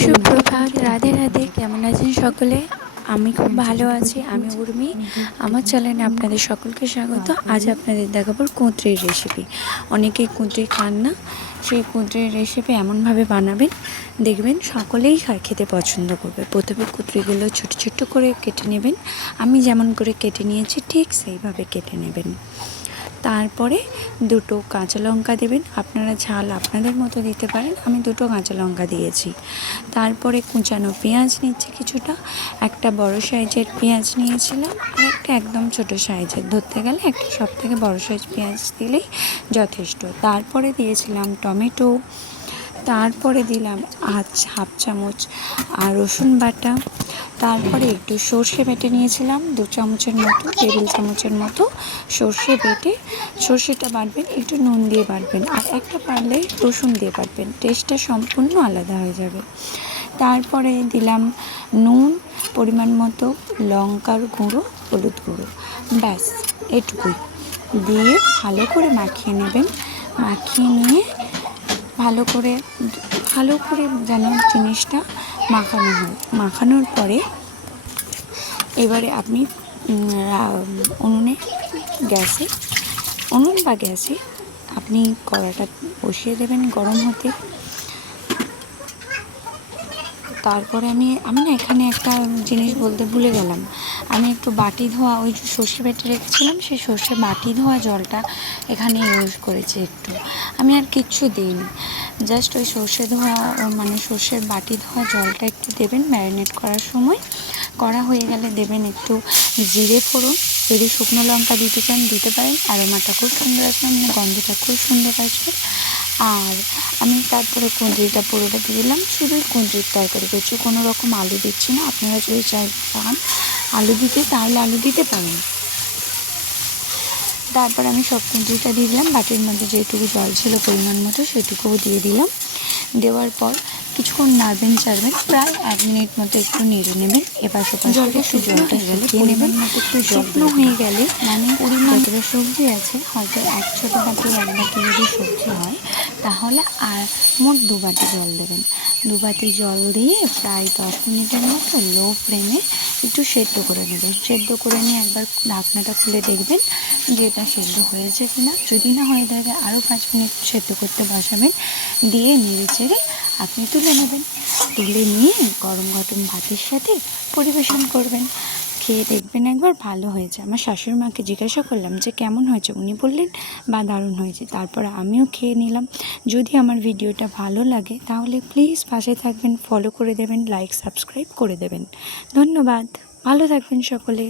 সুপ্রভাত, রাধে রাধে। কেমন আছেন সকলে? আমি খুব ভালো আছি। আমি উর্মি। আমার চ্যানেলে আপনাদের সকলকে স্বাগত। আজ আপনাদের দেখাবো কুঁদরির রেসিপি। অনেকেই কুঁদরি খান না, সেই কুঁদরির রেসিপি এমনভাবে বানাবেন, দেখবেন সকলেই খেতে পছন্দ করবে। প্রথমে কুঁদরিগুলো ছোটো ছোটো করে কেটে নেবেন। আমি যেমন করে কেটে নিয়েছি ঠিক সেইভাবে কেটে নেবেন। তারপরে দুটো কাঁচা লঙ্কা দেবেন। আপনারা ঝাল আপনাদের মতো দিতে পারেন, আমি দুটো কাঁচা লঙ্কা দিয়েছি। তারপরে কুচানো পেঁয়াজ নিচ্ছি কিছুটা, একটা বড় সাইজের পেঁয়াজ নিয়েছিলাম আর একটা একদম ছোট সাইজের, ধরতে গেলে একটা সবথেকে বড় সাইজ পেঁয়াজ দিলেই যথেষ্ট। তারপরে দিয়েছিলাম টমেটো, তারপরে দিলাম হাফ চামচ রসুন বাটা, তারপরে একটু সর্ষে বেটে নিয়েছিলাম 2 চামচের মতো, টেবিল চামচের মতো সর্ষে বেটে। সর্ষেটা বাটবেন একটু নুন দিয়ে বাটবেন, আর একটা পারলে রসুন দিয়ে বাটবেন, টেস্টটা সম্পূর্ণ আলাদা হয়ে যাবে। তারপরে দিলাম নুন পরিমাণ মতো, লঙ্কার গুঁড়ো, হলুদ গুঁড়ো, ব্যাস এটুকুই দিয়ে ভালো করে মাখিয়ে নেবেন। মাখিয়ে নিয়ে ভালো করে যেন জিনিসটা মাখানো হয়। মাখানোর পরে এবারে আপনি উনুন বা গ্যাসে আপনি কড়াটা বসিয়ে দেবেন গরম হতে। তারপরে আমি না এখানে একটা জিনিস বলতে ভুলে গেলাম। আমি একটু বাটি ধোয়া, ওই যে সর্ষে বেটে রেখেছিলাম, সেই সর্ষে বাটি ধোয়া জলটা এখানে ইউজ করেছি একটু। আমি আর কিচ্ছু দিইনি, জাস্ট ওই সর্ষে ধোয়া সর্ষের বাটি ধোয়া জলটা একটু দেবেন ম্যারিনেট করার সময়। করা হয়ে গেলে দেবেন একটু জিরে ফোড়ন, যদি শুকনো লঙ্কা দিতে চান দিতে পারেন, অ্যারোমাটা খুব সুন্দর আসবে, গন্ধটা খুব সুন্দর আসবে। আর আমি তারপরে কুঁদরিটা পুরোটা দিয়ে দিলাম, শুধু কুঁদরির তরকারি করছি, কোনো রকম আলু দিচ্ছি না। আপনারা যদি চান আলু দিতে তাহলে আলু দিতে পারেন। তারপর আমি সব কুঁদরিটা দিয়ে দিলাম, বাটির মধ্যে যেটুকু জল ছিল পরিমাণ মতো সেটুকুও দিয়ে দিলাম। দেওয়ার পর কিছুক্ষণ নাড়বেন চাড়বেন, প্রায় 1 মিনিট মতো একটু নেড়ে নেবেন। এবার জলটা একটু জলটা শুকিয়ে নেবেন। একটু শুকনো হয়ে গেলে পরিমাণ যতটা সবজি আছে, হয়তো 1 ছোটো বাটি 1 বাটি যদি সবজি হয় তাহলে আর মোট 2 বাটি জল দেবেন। 2 বাটি জল দিয়ে প্রায় 10 মিনিটের মতো লো ফ্লেমে একটু সেদ্ধ করে নেবেন। সেদ্ধ করে নিয়ে একবার ঢাকনাটা খুলে দেখবেন যে এটা সেদ্ধ হয়েছে কিনা। যদি না হয়ে থাকে আরও 5 মিনিট সেদ্ধ করতে বসাবেন, দিয়ে নেড়ে চেড়ে আপনি তুলে নেবেন। তুলে নিয়ে গরম গরম ভাতের সাথে পরিবেশন করবেন। খেয়ে দেখবেন একবার, ভালো হয়েছে। আমার শাশুড়ি মাকে জিজ্ঞাসা করলাম যে কেমন হয়েছে, উনি বললেন বা দারুণ হয়েছে। তারপর আমিও খেয়ে নিলাম। যদি আমার ভিডিওটা ভালো লাগে তাহলে প্লিজ পাশে থাকবেন, ফলো করে দেবেন, লাইক সাবস্ক্রাইব করে দেবেন। ধন্যবাদ, ভালো থাকবেন সকলে।